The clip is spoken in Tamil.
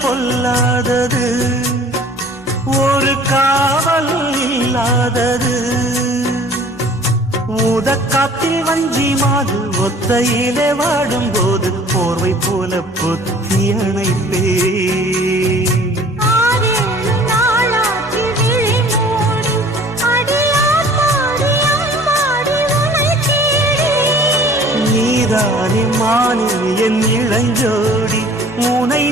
பொல்லாதது ஒரு காவல் இல்லாதது ஊதக்காத்தில் வஞ்சி மாது ஒத்தையிலே வாடும்போது போர்வை போல பொத்தி அணைப்பே நீதானே மானே என் இளஞ்சோடி உனை